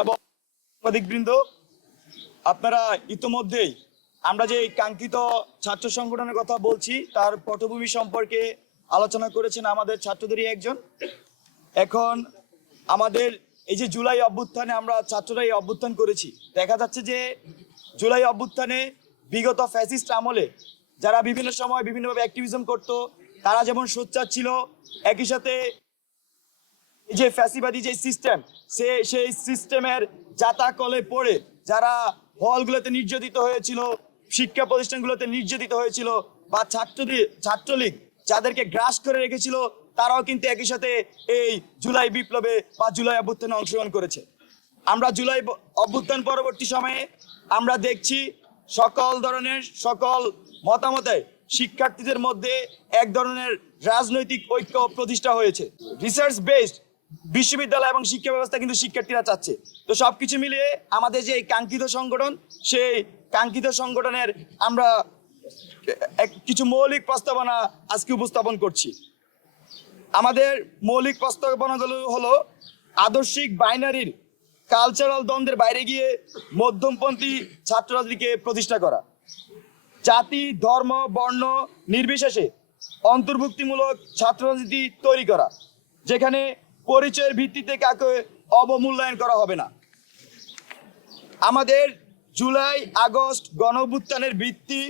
এবং সাংবাদিকবৃন্দ, আপনারা ইতোমধ্যেই আমরা যে কাঙ্ক্ষিত ছাত্র সংগঠনের কথা বলছি তার পটভূমি সম্পর্কে আলোচনা করেছেন আমাদের ছাত্রদেরই একজন। এখন আমাদের এই যে জুলাই অভ্যুত্থানে আমরা ছাত্ররা এই অভ্যুত্থান করেছি, দেখা যাচ্ছে যে জুলাই অভ্যুত্থানে বিগত ফ্যাসিস্ট আমলে যারা বিভিন্ন সময় বিভিন্নভাবে অ্যাক্টিভিজম করত, তারা যেমন সোচ্চার ছিল, একই সাথে যে ফ্যাসিবাদী যে সিস্টেম সেই সিস্টেমের জাতাকলে পড়ে যারা হলগুলোতে নির্যাতিত হয়েছিল, শিক্ষা প্রতিষ্ঠানগুলোতে নির্যাতিত হয়েছিল, বা ছাত্রলীগ যাদেরকে গ্রাস করে রেখেছিল, তারাও কিন্তু একই সাথে এই জুলাই বিপ্লবে বা জুলাই অভ্যুত্থানে অংশগ্রহণ করেছে। আমরা জুলাই অভ্যুত্থান পরবর্তী সময়ে আমরা দেখছি সকল মতামতে শিক্ষার্থীদের মধ্যে এক ধরনের রাজনৈতিক ঐক্য প্রতিষ্ঠা হয়েছে। রিসার্চ বেসড বিশ্ববিদ্যালয় এবং শিক্ষা ব্যবস্থা কিন্তু শিক্ষার্থীরা চাচ্ছে। তো সবকিছু মিলিয়ে আমাদের যে কাঙ্ক্ষিত সংগঠন, সেই কাঙ্ক্ষিত সংগঠনের আমরা কিছু মৌলিক প্রস্তাবনা আজকে উপস্থাপন করছি। আমাদের মৌলিক প্রস্তাবনাগুলো হলো আদর্শিক বাইনারির কালচারাল দ্বন্দ্বের বাইরে গিয়ে মধ্যমপন্থী ছাত্র রাজনীতিকে প্রতিষ্ঠা করা, জাতি ধর্ম বর্ণ নির্বিশেষে অন্তর্ভুক্তিমূলক ছাত্র রাজনীতি তৈরি করা, যেখানে পরিচয়ের ভিত্তিতে কাকে অবমূল্যায়ন করা হবে না। আমাদের জুলাই আগস্ট গণঅভ্যুত্থানের ভিত্তি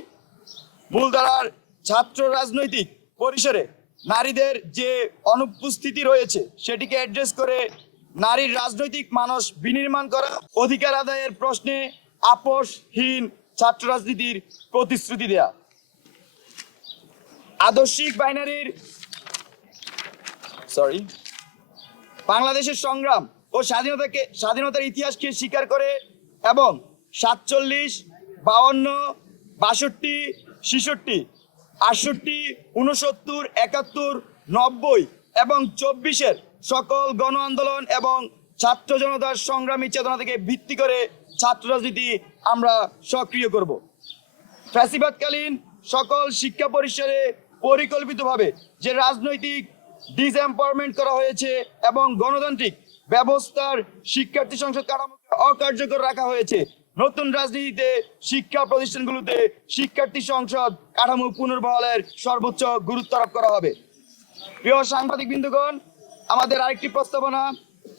মূলধারার ছাত্র রাজনৈতিক পরিসরে নারীদের যে অনুপস্থিতি রয়েছে সেটিকে অ্যাড্রেস করে নারীর রাজনৈতিক মানস বিনির্মাণ করা, অধিকার আদায়ের প্রশ্নে আপোষহীন ছাত্র রাজনীতির প্রতিশ্রুতি দেয়া, আদর্শিক বাইনারির বাংলাদেশের সংগ্রাম ও স্বাধীনতার ইতিহাসকে স্বীকার করে এবং 47, 52, 62, 66, 68, 69, 71, 90 এবং 24-এর সকল গণ আন্দোলন এবং ছাত্র জনতার সংগ্রামী চেতনা থেকে ভিত্তি করে ছাত্র রাজনীতি আমরা সক্রিয় করব। ফ্যাসিবাদকালীন সকল শিক্ষা পরিসরে পরিকল্পিতভাবে যে রাজনৈতিক ডিসএম্পাওয়ারমেন্ট করা হয়েছে এবং গণতান্ত্রিক ব্যবস্থার শিক্ষার্থী সংসদ কাঠামোকে অকার্যকর রাখা হয়েছে, নতুন রাজনীতিতে শিক্ষা প্রতিষ্ঠানগুলোতে শিক্ষার্থী সংসদ কাঠামো পুনর্বহালের সর্বোচ্চ গুরুত্ব আরোপ করা হবে। প্রিয় সাংবাদিক বৃন্দগণ, আমাদের আরেকটি প্রস্তাবনা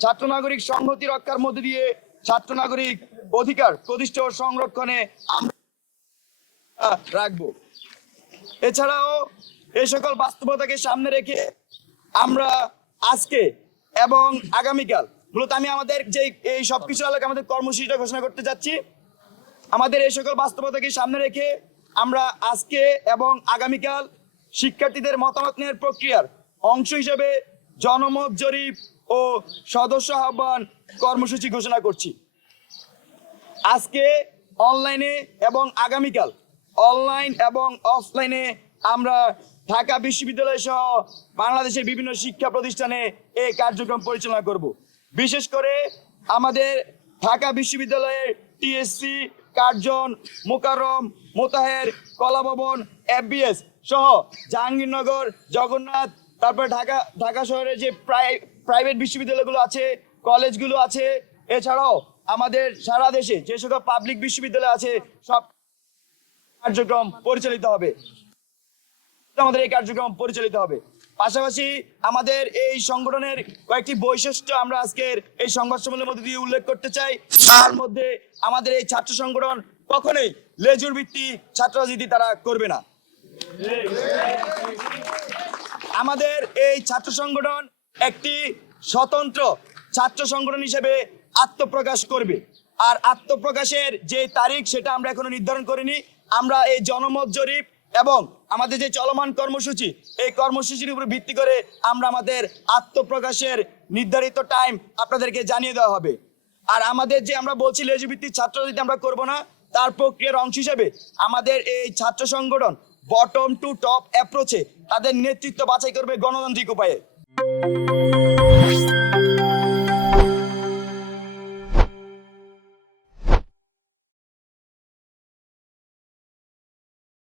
ছাত্র নাগরিক সংহতি রক্ষার মধ্যে দিয়ে ছাত্র নাগরিক অধিকার প্রতিষ্ঠা ও সংরক্ষণে আমরা রাখবো। এছাড়াও এই সকল বাস্তবতাকে সামনে রেখে আমরা আজকে এবং আগামীকাল মূলত আমি আমাদের যে এই সবকিছু আলোকে আমাদের কর্মসূচিটা ঘোষণা করতে যাচ্ছি। আমাদের এই সকল বাস্তবতাকে সামনে রেখে আমরা আজকে এবং আগামীকাল শিক্ষার্থীদের মতামত নেওয়ার প্রক্রিয়ার অংশ হিসেবে জনমত জরিপ ও সদস্য আহ্বান কর্মসূচি ঘোষণা করছি। আজকে অনলাইনে এবং আগামীকাল অনলাইন এবং অফলাইনে আমরা ঢাকা বিশ্ববিদ্যালয় সহ বাংলাদেশের বিভিন্ন শিক্ষা প্রতিষ্ঠানে এই কার্যক্রম পরিচালনা করব। বিশেষ করে আমাদের ঢাকা বিশ্ববিদ্যালয়ের টিএসসি, কার্জন, মোকাররম, মোতাহের, কলাভবন, এফবিএস সহ জাহাঙ্গীরনগর, জগন্নাথ, তারপর ঢাকা শহরের যে প্রাইভেট বিশ্ববিদ্যালয়গুলো আছে, কলেজগুলো আছে, এছাড়াও আমাদের সারা দেশে যে সকল পাবলিক বিশ্ববিদ্যালয় আছে, সব কার্যক্রম পরিচালিত হবে। আমাদের এই কার্যক্রম পরিচালিত হবে। পাশাপাশি আমাদের এই সংগঠনের কয়েকটি বৈশিষ্ট্য আমরা আজকের এই সংবাদ সম্মেলনের মধ্যে দিয়ে উল্লেখ করতে চাই। তার মধ্যে আমাদের এই ছাত্র সংগঠন কখনোই লেজুর ভিত্তিক ছাত্র রাজনীতি তারা করবে না। আমাদের এই ছাত্র সংগঠন একটি স্বতন্ত্র ছাত্র সংগঠন হিসেবে আত্মপ্রকাশ করবে। আর আত্মপ্রকাশের যে তারিখ সেটা আমরা এখনো নির্ধারণ করিনি। আমরা এই জনমত জরিপ এবং আমাদের যে চলমান কর্মসূচি, এই কর্মসূচির উপর ভিত্তি করে আমরা আমাদের আত্মপ্রকাশের নির্ধারিত টাইম আপনাদেরকে জানিয়ে দেওয়া হবে। আর আমাদের যে আমরা বলছি লেজুভিত্তিক ছাত্র রাজনীতি আমরা করব না, তার প্রক্রিয়ার অংশ হিসেবে আমাদের এই ছাত্র সংগঠন বটম টু টপ অ্যাপ্রোচে তাদের নেতৃত্ব বাছাই করবে গণতান্ত্রিক উপায়ে।